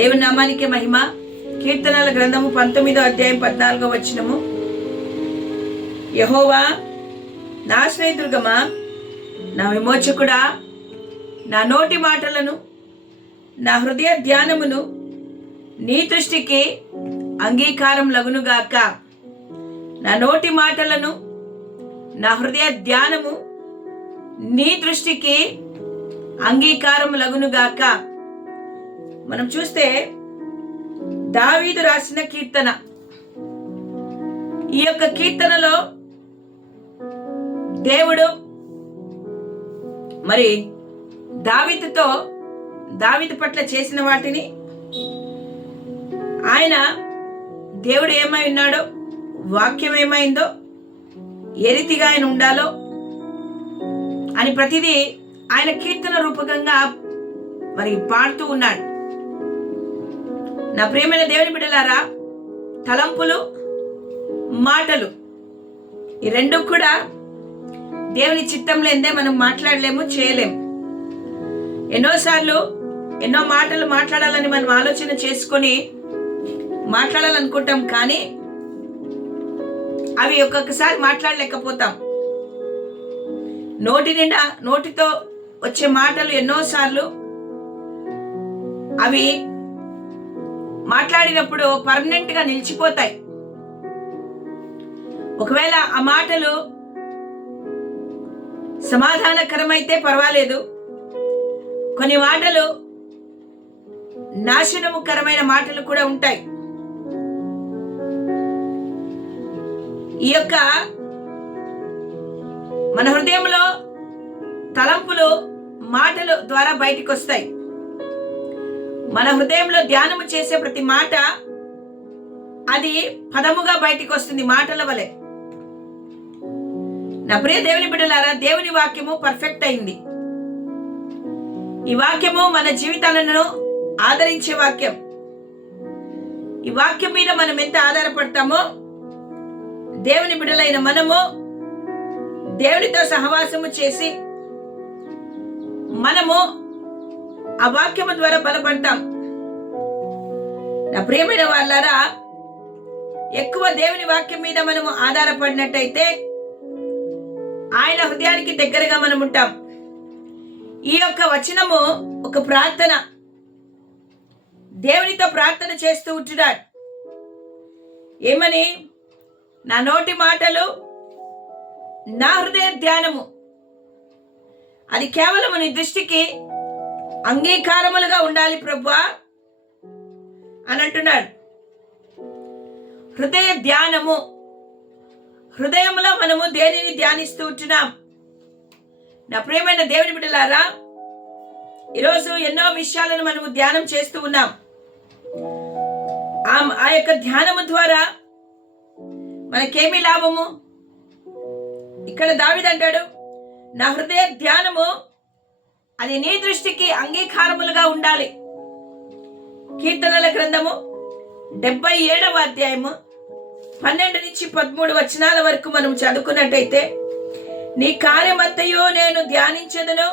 దేవుని నామానికే మహిమ. కీర్తనల గ్రంథము 19వ అధ్యాయం 14వ వచనము. యెహోవా నా ఆశ్రయదుర్గమా, నా విమోచకుడా, నా నోటి మాటలను నా హృదయ ధ్యానమును నీ దృష్టికి అంగీకారం లగునుగాక. నా నోటి మాటలను నా హృదయ ధ్యానము నీ దృష్టికి అంగీకారం లగునుగాక. మనం చూస్తే దావీదు రాసిన కీర్తన. ఈ యొక్క కీర్తనలో దేవుడు మరి దావీదు పట్ల చేసిన వాటిని, దేవుడు ఏమై ఉన్నాడో, వాక్యం ఏమైందో, ఏ రీతిగా ఆయన ఉండాలో అని ప్రతిదీ ఆయన కీర్తన రూపకంగా మరి పాడుతూ ఉన్నాడు. నా ప్రియమైన దేవుని బిడ్డలారా, తలంపులు, మాటలు ఈ రెండు కూడా దేవుని చిత్తం లేదే మనం మాట్లాడలేము, చేయలేము. ఎన్నోసార్లు ఎన్నో మాటలు మాట్లాడాలని మనం ఆలోచన చేసుకొని మాట్లాడాలనుకుంటాం, కానీ అవి ఒక్కొక్కసారి మాట్లాడలేకపోతాం. నోటితో వచ్చే మాటలు ఎన్నోసార్లు అవి మాట్లాడినప్పుడు పర్మనెంట్ గా నిలిచిపోతాయి. ఒకవేళ ఆ మాటలు సమాధానకరమైతే పర్వాలేదు, కొన్ని మాటలు నాశనముకరమైన మాటలు కూడా ఉంటాయి. ఈ యొక్క మన హృదయంలో తలంపులు మాటలు ద్వారా బయటికి వస్తాయి. మన హృదయంలో ధ్యానము చేసే ప్రతి మాట అది పదముగా బయటికి వస్తుంది, మాటల వలె. నా ప్రియ దేవుని బిడ్డలారా, దేవుని వాక్యము పర్ఫెక్ట్ అయింది. ఈ వాక్యము మన జీవితాలను ఆదరించే వాక్యం. ఈ వాక్యం మీద మనం ఎంత ఆధారపడతామో, దేవుని బిడ్డలైన మనము దేవునితో సహవాసము చేసి మనము ఆ వాక్యము ద్వారా బలపడతాం. నా ప్రియమైన వాళ్ళారా, ఎక్కువ దేవుని వాక్యం మీద మనము ఆధారపడినట్టయితే ఆయన హృదయానికి దగ్గరగా మనం ఉంటాం. ఈ యొక్క వచనము ఒక ప్రార్థన. దేవునితో ప్రార్థన చేస్తూ ఉంటున్నాడు. ఏమని? నా నోటి మాటలు నా హృదయ ధ్యానము అది కేవలం నీ దృష్టికి అంగీకారములుగా ఉండాలి ప్రభువా అని అంటున్నాడు. హృదయ ధ్యానము, హృదయంలో మనము దేనిని ధ్యానిస్తూ ఉంటున్నాం? నా ప్రియమైన దేవుని బిడ్డలారా, ఈరోజు ఎన్నో విషయాలను మనము ధ్యానం చేస్తూ ఉన్నాం. ఆ యొక్క ధ్యానము ద్వారా మనకేమీ లాభము? ఇక్కడ దావీదు అంటాడు, నా హృదయ ధ్యానము అది నీ దృష్టికి అంగీకారములుగా ఉండాలి. కీర్తనల గ్రంథము 77వ అధ్యాయము 12 నుంచి 13 వచనాల వరకు మనం చదువుకున్నట్టయితే, నీ కార్యమంతయు నేను ధ్యానించెదను,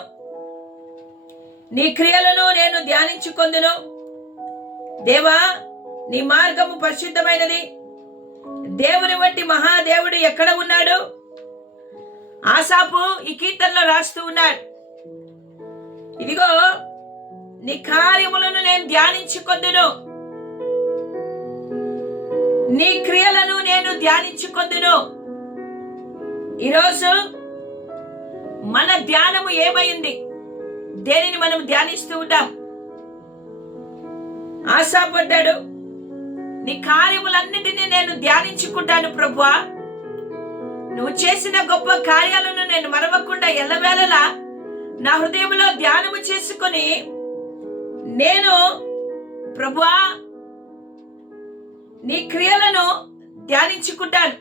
నీ క్రియలను నేను ధ్యానించుకొందును. దేవా, నీ మార్గము పరిశుద్ధమైనది. దేవుని వంటి మహాదేవుడు ఎక్కడ ఉన్నాడు? ఆసాపు ఈ కీర్తనలో రాస్తూ ఉన్నాడు. ఇదిగో, నీ కార్యములను నేను ధ్యానించుకొందును, నీ క్రియలను నేను ధ్యానించుకొందును. ఈరోజు మన ధ్యానము ఏమైంది? దేనిని మనం ధ్యానిస్తూ ఉంటాం? ఆశాపడ్డాడు, నీ కార్యములన్నిటినీ నేను ధ్యానించుకుంటాను ప్రభువా. నువ్వు చేసిన గొప్ప కార్యాలను నేను మరవకుండా ఎల్లవేళలా నా హృదయంలో ధ్యానము చేసుకొని నేను ప్రభువా నీ క్రియలను ధ్యానించుకుంటాను.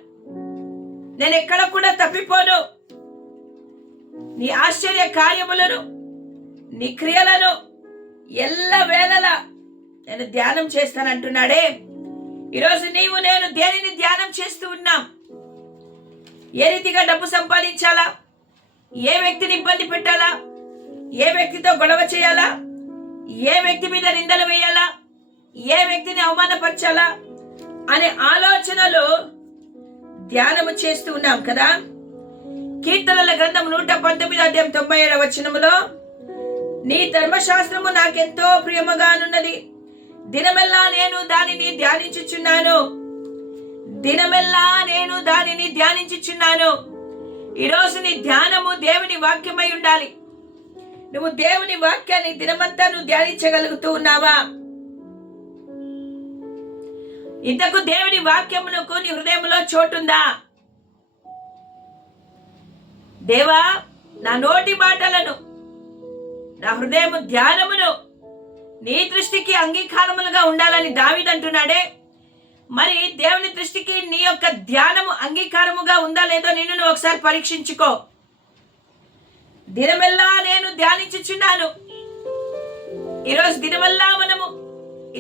నేను ఎక్కడ కూడా తప్పిపోను. నీ ఆశ్చర్య కార్యములను, నీ క్రియలను ఎల్లవేళలా నేను ధ్యానం చేస్తానంటున్నాడే. ఈరోజు నీవు నేను దేనిని ధ్యానం చేస్తూ ఉన్నాం? ఏ రీతిగా డబ్బు సంపాదించాలా, ఏ వ్యక్తిని ఇబ్బంది పెట్టాలా, ఏ వ్యక్తితో గొడవ చేయాలా, ఏ వ్యక్తి మీద నిందలు వేయాలా, ఏ వ్యక్తిని అవమానపరచాలా అనే ఆలోచనలు ధ్యానము చేస్తూ ఉన్నాం కదా. కీర్తనల గ్రంథం 119:97 నీ ధర్మశాస్త్రము నాకెంతో ప్రియముగానున్నది, దినమెల్లా నేను దానిని ధ్యానించుచున్నాను. దినమెల్లా నేను దానిని ధ్యానించుచున్నాను. ఈరోజు నీ ధ్యానము దేవుని వాక్యమై ఉండాలి. నువ్వు దేవుని వాక్యాన్ని దినమంతా నువ్వు ధ్యానించగలుగుతూ ఉన్నావా? ఇంతకు దేవుని వాక్యమునకు నీ హృదయంలో చోటుందా? దేవా, నా నోటి మాటలను, నా హృదయము ధ్యానమును నీ దృష్టికి అంగీకారములుగా ఉండాలని దావీదు అంటున్నాడే. మరి దేవుని దృష్టికి నీ యొక్క ధ్యానము అంగీకారముగా ఉందా లేదో నిన్ను ఒకసారి పరీక్షించుకో. దినమెల్లా నేను ధ్యానించుచున్నాను. ఈరోజు దినమెల్లా మనము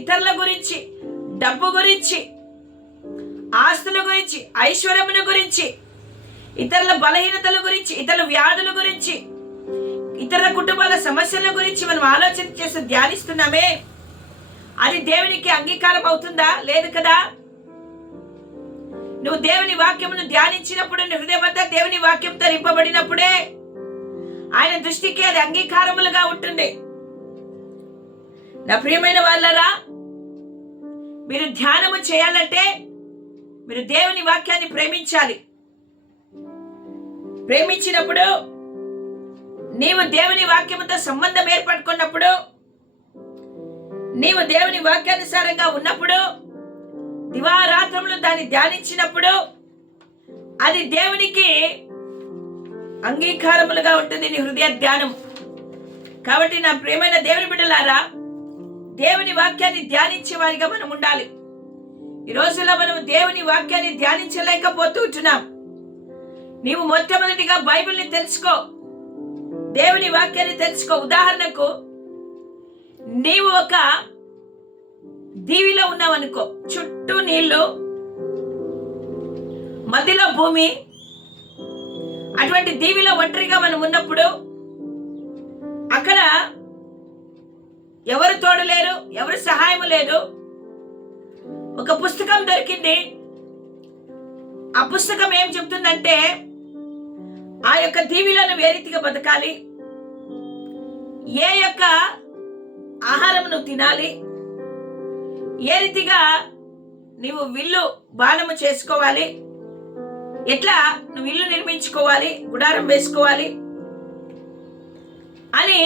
ఇతరుల గురించి, డబ్బు గురించి, ఆస్తుల గురించి, ఐశ్వర్యముల గురించి, ఇతరుల బలహీనతల గురించి, ఇతరుల వ్యాధుల గురించి, ఇతరుల కుటుంబాల సమస్యల గురించి మనం ఆలోచన చేసి ధ్యానిస్తున్నామే. అది దేవునికి అంగీకారం అవుతుందా? లేదు కదా. నువ్వు దేవుని వాక్యమును ధ్యానించినప్పుడు, నీ హృదయమంతా దేవుని వాక్యంతో నింపబడినప్పుడే ఆయన దృష్టికి అది అంగీకారములుగా ఉంటుంది. నా ప్రియమైన వాళ్ళరా, మీరు ధ్యానము చేయాలంటే మీరు దేవుని వాక్యాన్ని ప్రేమించాలి. ప్రేమించినప్పుడు, నీవు దేవుని వాక్యముతో సంబంధం ఏర్పడుకున్నప్పుడు, నీవు దేవుని వాక్యానుసారంగా ఉన్నప్పుడు, దివారాత్రములు దాన్ని ధ్యానించినప్పుడు అది దేవునికి అంగీకారములుగా ఉంటుంది నీ హృదయ ధ్యానం. కాబట్టి నా ప్రియమైన దేవుని బిడ్డలారా, దేవుని వాక్యాన్ని ధ్యానించే వారిగా మనం ఉండాలి. ఈ రోజుల్లో మనం దేవుని వాక్యాన్ని ధ్యానించలేకపోతున్నాం. నీవు మొట్టమొదటిగా బైబిల్ని తెలుసుకో, దేవుని వాక్యాన్ని తెలుసుకో. ఉదాహరణకు, నీవు ఒక దీవిలో ఉన్నావనుకో, చుట్టూ నీళ్లు, మధ్యలో భూమి. అటువంటి దీవిలో ఒంటరిగా మనం ఉన్నప్పుడు అక్కడ ఎవరు తోడలేరు, ఎవరు సహాయం లేదు. ఒక పుస్తకం దొరికింది. ఆ పుస్తకం ఏం చెప్తుందంటే, ఆ యొక్క దీవిలో నువ్వు ఏ రీతిగా బతకాలి, ఏ యొక్క ఆహారం నువ్వు తినాలి, ఏ రీతిగా నీవు విల్లు బాణము చేసుకోవాలి, ఎట్లా నువ్వు ఇల్లు నిర్మించుకోవాలి, గుడారం వేసుకోవాలి అని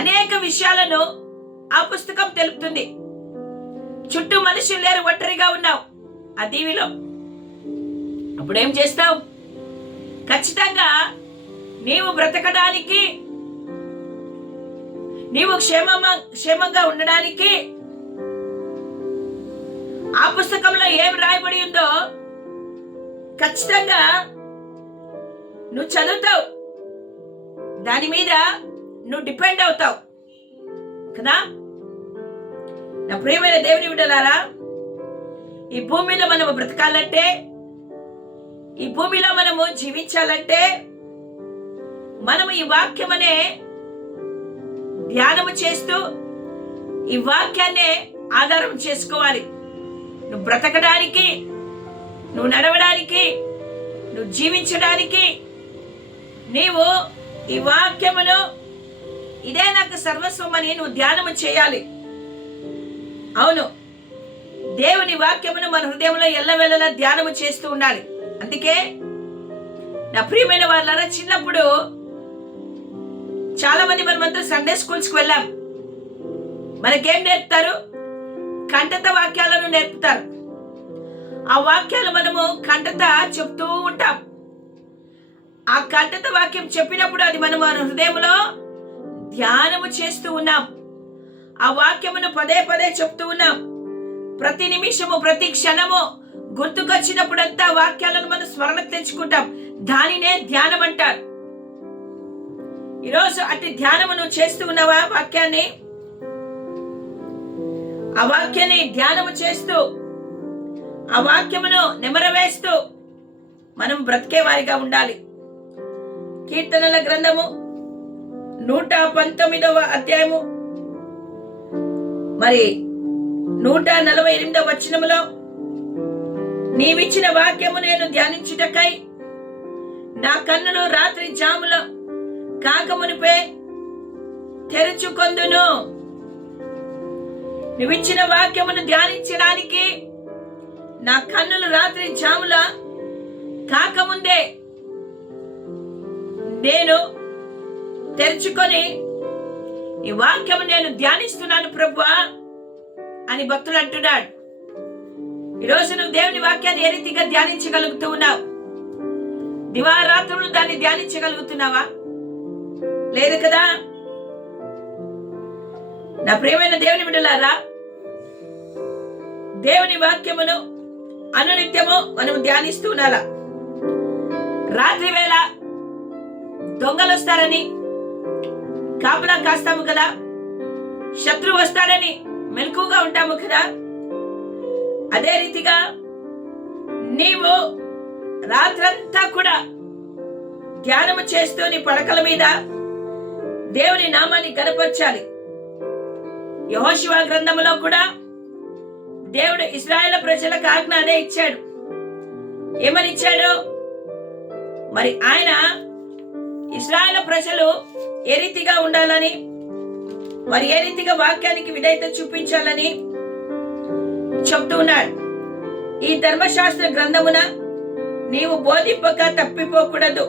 అనేక విషయాలను ఆ పుస్తకం తెలుపుతుంది. చుట్టూ మనుషులు లేరు, ఒంటరిగా ఉన్నావు ఆ దీవిలో. అప్పుడేం చేస్తావు? ఖచ్చితంగా నీవు బ్రతకడానికి, నీవు క్షేమంగా ఉండడానికి ఆ పుస్తకంలో ఏం రాయబడి ఉందో ఖచ్చితంగా నువ్వు చదువుతావు, దాని మీద నువ్వు డిపెండ్ అవుతావు కదా. నా ప్రియమైన దేవుని బిడ్డలారా, ఈ భూమిలో మనము బ్రతకాలంటే, ఈ భూమిలో మనము జీవించాలంటే, మనము ఈ వాక్యం అనే ధ్యానము చేస్తూ ఈ వాక్యాన్నే ఆధారం చేసుకోవాలి. నువ్వు బ్రతకడానికి, నువ్వు నడవడానికి, నువ్వు జీవించడానికి నీవు ఈ వాక్యమును, ఇదే నాకు సర్వస్వం అని నువ్వు ధ్యానము చేయాలి. అవును, దేవుని వాక్యమును మన హృదయంలో ఎల్లవెల్లలా ధ్యానము చేస్తూ ఉండాలి. అందుకే నా ప్రియమైన వాళ్ళారా, చిన్నప్పుడు చాలా మంది మనమంతా సండే స్కూల్స్కి వెళ్ళాం. మనకేం నేర్పుతారు? కంటత వాక్యాలను నేర్పుతారు. ఆ వాక్యాలు మనము కంటత చెప్తూ ఉంటాం. ఆ కంటత వాక్యం చెప్పినప్పుడు అది మనం మన హృదయంలో ధ్యానము చేస్తూ ఉన్నాం. ఆ వాక్యమును పదే పదే చెప్తూ ఉన్నాం. ప్రతి నిమిషము, ప్రతి క్షణము గుర్తుకొచ్చినప్పుడంతా వాక్యాలను మనం స్మరణకు తెచ్చుకుంటాం. దానినే ధ్యానం అంటారు. ఈరోజు అట్టి ధ్యానము నువ్వు చేస్తూ ఉన్నావా? వాక్యాన్ని, ఆ వాక్యాన్ని ధ్యానము చేస్తూ, ఆ వాక్యమును నెమరవేస్తూ మనం బ్రతికే వారిగా ఉండాలి. కీర్తనల గ్రంథము 119వ అధ్యాయము మరి 148వ వచనములో, నీవిచ్చిన వాక్యము నేను ధ్యానించుటకై నా కన్నులు రాత్రి జాములో కాకమునిపే తెరుచుకొందును. నువ్విచ్చిన వాక్యమును ధ్యానించడానికి నా కన్నులు రాత్రి జాముల కాకముందే నేను తెరుచుకొని ఈ వాక్యము నేను ధ్యానిస్తున్నాను ప్రభువా అని భక్తుడు అంటున్నాడు. ఈరోజు నువ్వు దేవుని వాక్యాన్ని ఏ రీతిగా ధ్యానించగలుగుతూ ఉన్నావు? దివారాత్రులు దాన్ని ధ్యానించగలుగుతున్నావా? లేదు కదా. నా ప్రియమైన దేవుని బిడ్డలారా, దేవుని వాక్యమును అనునిత్యము మనం ధ్యానిస్తూ ఉండాలా. రాత్రి వేళ దొంగలు వస్తారని కాపలా కాస్తాము కదా, శత్రువు వస్తాడని మెలకుగా ఉంటాము కదా. అదే రీతిగా నీవు రాత్రంతా కూడా ధ్యానము చేస్తూ నీ పడకల మీద దేవుని నామాన్ని గనపరచాలి. యెహోషువ గ్రంథములో కూడా దేవుడు ఇశ్రాయేలు ప్రజలకు ఆజ్ఞ అదే ఇచ్చాడు. ఏమని ఇచ్చాడు? మరి ఆయన ఇశ్రాయేలు ప్రజలు ఏ రీతిగా ఉండాలని, మరి ఏ రీతిగా వాక్యానికి విధేయత చూపించాలని చెప్తూ ఉన్నాడు. ఈ ధర్మశాస్త్ర గ్రంథమున నీవు బోధింపక తప్పిపోకూడదు.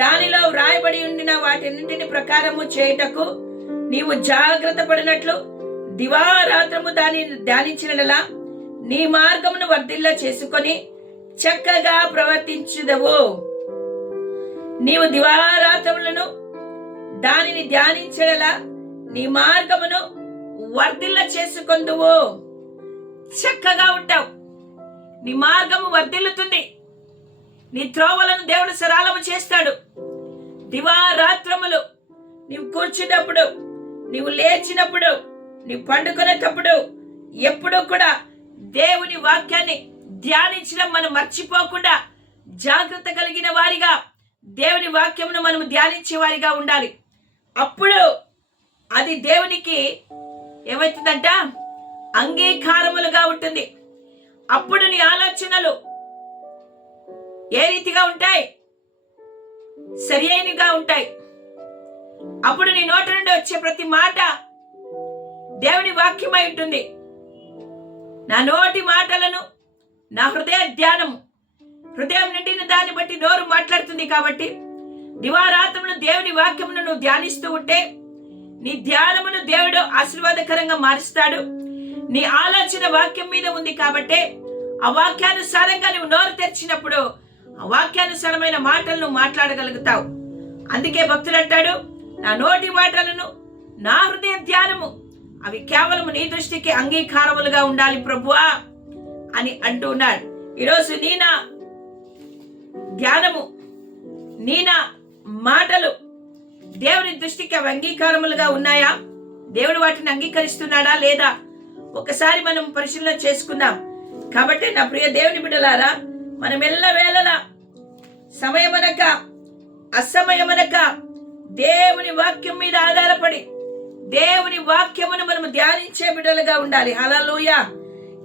దానిలో వ్రాయబడి ఉండిన వాటిన్నింటిని ప్రకారము చేయుటకు నీవు జాగ్రత్త పడినట్లు దివారాత్రము దానిని ధ్యానించినలా నీ మార్గమును వర్ధిల్ల చేసుకొని చక్కగా ప్రవర్తించుదవు. నీవు దివారాత్రములను దానిని ధ్యానించడలా నీ మార్గమును వర్ధిల్ల చేసుకొందువు. చక్కగా ఉంటావు, నీ మార్గము వర్ధిల్లుతుంది, నీ త్రోవలను దేవుడు సరళము చేస్తాడు. దివారాత్రములు నీవు కూర్చున్నప్పుడు, నీవు లేచినప్పుడు, నీవు పండుకునేటప్పుడు ఎప్పుడూ కూడా దేవుని వాక్యాన్ని ధ్యానించడం మనం మర్చిపోకుండా జాగ్రత్త కలిగిన వారిగా దేవుని వాక్యమును మనం ధ్యానించే వారిగా ఉండాలి. అప్పుడు అది దేవునికి ఏమవుతుందంట? అంగీకారములుగా ఉంటుంది. అప్పుడు నీ ఆలోచనలు ఏ రీతిగా ఉంటాయి? సరి అయినగా ఉంటాయి. అప్పుడు నీ నోటి నుండి వచ్చే ప్రతి మాట దేవుని వాక్యమై ఉంటుంది. నా నోటి మాటలను, నా హృదయ ధ్యానము, హృదయం నిండిన దాన్ని బట్టి నోరు మాట్లాడుతుంది. కాబట్టి దివారాత్రమును దేవుని వాక్యమును నువ్వు ధ్యానిస్తూ ఉంటే నీ ధ్యానమును దేవుడు ఆశీర్వాదకరంగా మారుస్తాడు. నీ ఆలోచన వాక్యం మీద ఉంది కాబట్టి ఆ వాక్యానుసారంగా నువ్వు నోరు తెరిచినప్పుడు ఆ వాక్యానుసారమైన మాటలను మాట్లాడగలుగుతావు. అందుకే భక్తుడు అంటాడు, నా నోటి మాటలను, నా హృదయ ధ్యానము అవి కేవలం నీ దృష్టికి అంగీకారములుగా ఉండాలి ప్రభువా అని అంటూ ఉన్నాడు. ఈరోజు నీ నా ధ్యానము, నీ నా మాటలు దేవుని దృష్టికి అవి అంగీకారములుగా ఉన్నాయా? దేవుడు వాటిని అంగీకరిస్తున్నాడా లేదా? ఒకసారి మనం పరిశీలన చేసుకుందాం. కాబట్టి నా ప్రియ దేవుని బిడ్డలారా, మనం ఎల్లవేళలా సమయమనక అసమయమనక దేవుని వాక్యం మీద ఆధారపడి దేవుని వాక్యమును మనము ధ్యానించే బిడ్డలుగా ఉండాలి. హల్లెలూయా.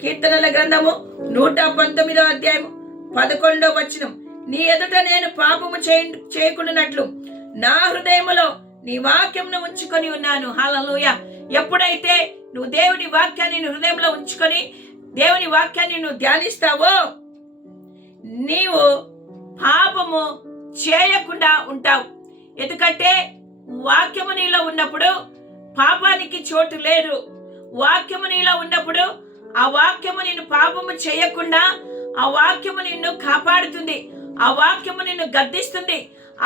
కీర్తనల గ్రంథము 119వ అధ్యాయము 11వ వచనం, నీ ఎదుట నేను పాపము చేయకుండానట్లు నా హృదయములో నీ వాక్యంను ఉంచుకొని ఉన్నాను. హల్లెలూయా. ఎప్పుడైతే నువ్వు దేవుని వాక్యాన్ని నీ హృదయంలో ఉంచుకొని దేవుని వాక్యాన్ని నువ్వు ధ్యానిస్తావో నీవు పాపము చేయకుండా ఉంటావు. ఎందుకంటే వాక్యము నీలో ఉన్నప్పుడు పాపానికి చోటు లేదు. వాక్యము నీలో ఉన్నప్పుడు ఆ వాక్యము నిన్ను పాపము చేయకుండా ఆ వాక్యము నిన్ను కాపాడుతుంది. ఆ వాక్యము నిన్ను గద్దిస్తుంది.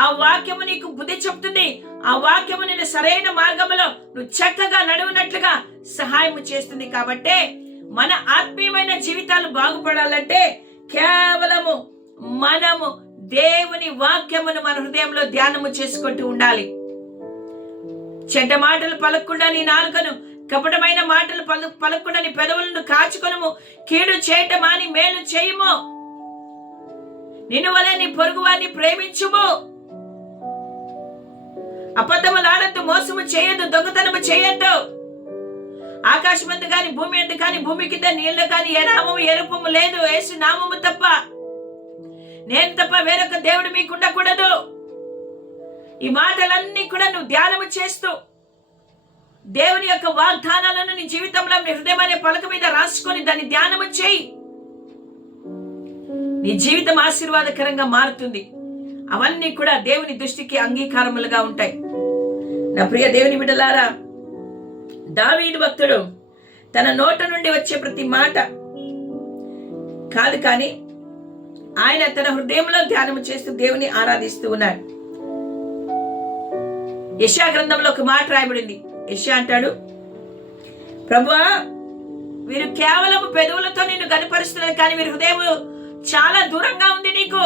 ఆ వాక్యము నీకు బుద్ధి చెప్తుంది. ఆ వాక్యము నిన్ను సరైన మార్గంలో నువ్వు చక్కగా నడువునట్లుగా సహాయం చేస్తుంది. కాబట్టి మన ఆత్మీయమైన జీవితాలు బాగుపడాలంటే కేవలము మనము దేవుని వాక్యమును మన హృదయంలో ధ్యానము చేసుకుంటూ ఉండాలి. చెడ్డ మాటలు పలకకుండా నీ నాలుకను, కపటమైన మాటలు పలకకుండా నీ పెదవులను కాచుకొనుము. కీడు చేయటం మాని మేలు చేయుము. నిన్ను వలె నీ పొరుగు వారిని ప్రేమించుము. అబద్ధములాడద్దు, మోసము చేయొద్దు, దొంగతనము చేయొద్దు. ఆకాశమందు కానీ భూమి అందు కానీ భూమి కింద నీళ్లు కానీ ఏ నామము ఏ రూపము లేదు, యేసు నామము తప్ప, నేను తప్ప వేరొక దేవుడు మీకు ఉండకూడదు. ఈ మాటలన్నీ కూడా నువ్వు ధ్యానము చేస్తూ దేవుని యొక్క వాగ్దానాలను నీ జీవితంలో నీ హృదయం అనే పలక మీద రాసుకొని దాన్ని ధ్యానము చేయి. నీ జీవితం ఆశీర్వాదకరంగా మారుతుంది. అవన్నీ కూడా దేవుని దృష్టికి అంగీకారములుగా ఉంటాయి. నా ప్రియ దేవుని బిడ్డలారా, దావీదు భక్తుడు తన నోట నుండి వచ్చే ప్రతి మాట కాదు, కానీ ఆయన తన హృదయంలో ధ్యానము చేస్తూ దేవుని ఆరాధిస్తూ ఉన్నాడు. యెషయా గ్రంథంలో ఒక మాట రాయబడింది. యెషయా అంటాడు, ప్రభువా, వీరు కేవలం పెదవులతో నిన్ను గనపరుస్తున్నారు, కానీ వీరి హృదయం చాలా దూరంగా ఉంది నీకు.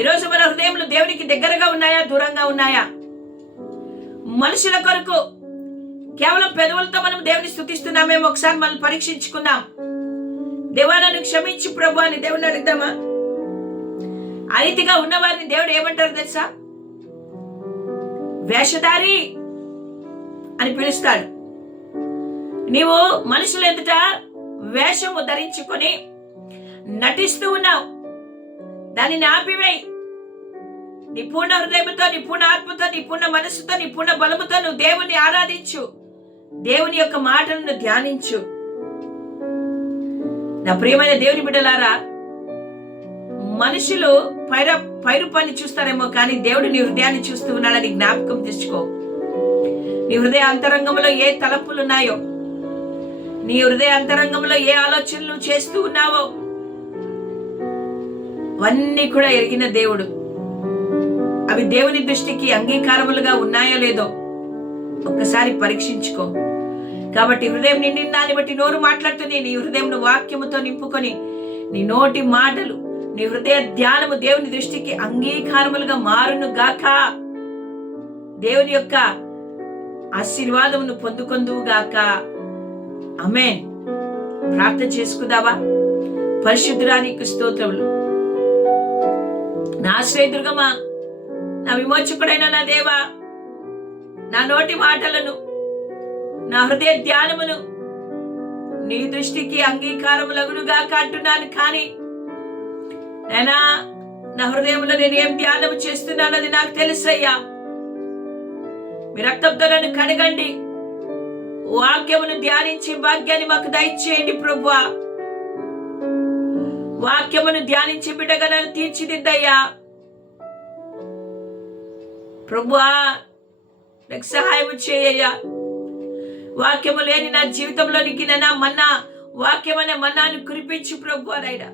ఈరోజు మన హృదయములు దేవునికి దగ్గరగా ఉన్నాయా, దూరంగా ఉన్నాయా? మనుషుల కొరకు కేవలం పెదవులతో మనం దేవుని స్తుతిస్తున్నామేమో ఒకసారి మనం పరీక్షించుకుందాం. దేవా నన్ను క్షమించు ప్రభు అని దేవుని అడుగుదామా? ఆ రీతిగా ఉన్నవారిని దేవుడు ఏమంటారు తెలుసా? వేషధారి అని పిలుస్తాడు. నీవు మనుషుల ఎదుట వేషము ధరించుకొని నటిస్తూ ఉన్నావు. దానిని ఆపివేయి. నీ పూర్ణ హృదయంతో, నీ పూర్ణ ఆత్మతో, నీ పూర్ణ మనస్సుతో, నీ పూర్ణ బలముతో నువ్వు దేవుని ఆరాధించు. దేవుని యొక్క మాటలను ధ్యానించు. నా ప్రియమైన దేవుని బిడ్డలారా, మనుషులు పైరు పని చూస్తారేమో, కానీ దేవుడు నీ హృదయాన్ని చూస్తూ ఉన్నాడని జ్ఞాపకం తెచ్చుకో. నీ హృదయ అంతరంగంలో ఏ తలంపులు ఉన్నాయో, నీ హృదయ అంతరంగంలో ఏ ఆలోచనలు చేస్తూ ఉన్నావో అవన్నీ కూడా ఎరిగిన దేవుడు. అవి దేవుని దృష్టికి అంగీకారములుగా ఉన్నాయో లేదో ఒక్కసారి పరీక్షించుకో. కాబట్టి హృదయం నిండిన దాన్ని బట్టి నోరు మాట్లాడుతుంది. నీ హృదయంను వాక్యముతో నింపుకొని నీ నోటి మాటలు, నీ హృదయ ధ్యానము దేవుని దృష్టికి అంగీకారములుగా మారును గాక. దేవుని యొక్క ఆశీర్వాదమును పొందుకొందువు గాక. ఆమేన్. ప్రార్థన చేసుకుందావా? పరిశుద్ధుడా, నీకు స్తోత్రములు. నా ఆశ్రయదుర్గమా, నా విమోచకుడైన నా దేవా, నా నోటి మాటలను, నా హృదయ ధ్యానమును నీ దృష్టికి అంగీకారములగునుగా అంటున్నాను. కానీ నేనా నా హృదయంలో నేను ఏం ధ్యానం చేస్తున్నానది నాకు తెలుసయ్యా. మీ రక్తంతో నన్ను కడగండి. వాక్యమును ధ్యానించే భాగ్యాన్ని మాకు దయచేయండి ప్రభువా. వాక్యమును ధ్యానించి బిడ్డగా నన్ను తీర్చిదిద్దయ్యా ప్రభువా. నాకు సహాయం చేయ్యా. వాక్యము లేని నా జీవితంలోనికి నా మన్నా, వాక్యమనే మన్నాను కురిపించు ప్రభువా. నాయనా,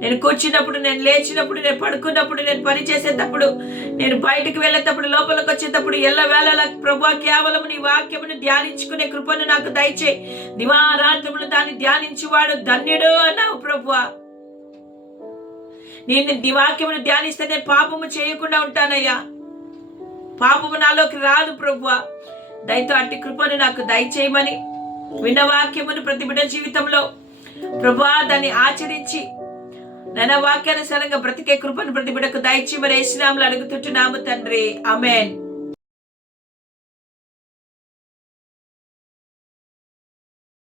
నేను కూర్చున్నప్పుడు, నేను లేచినప్పుడు, నేను పడుకున్నప్పుడు, నేను పని చేసేటప్పుడు, నేను బయటకు వెళ్ళేటప్పుడు, లోపలికి వచ్చేటప్పుడు ఎల్లవేళలా ప్రభువా కేవలం నీ వాక్యమును ధ్యానించుకునే కృపను నాకు దయచేయి. దివారాత్రములు దాన్ని ధ్యానించువాడు ధన్యుడు అన్నావు ప్రభువా. నేను నీ వాక్యమును ధ్యానిస్తే నేను పాపము చేయకుండా ఉంటానయ్యా. పాపము నాలోకి రాదు ప్రభువా. దయతో అట్టి కృపను నాకు దయచేయమని, విన్న వాక్యమును ప్రతి బిడ్డ జీవితంలో ప్రభువా దాన్ని ఆచరించి నా వాక్యానుసారంగా బ్రతికే కృపను ప్రతి బిడ్డకు దయచేయమని యేసు నామములో అడుగుతుంటున్నాము తండ్రి. ఆమేన్.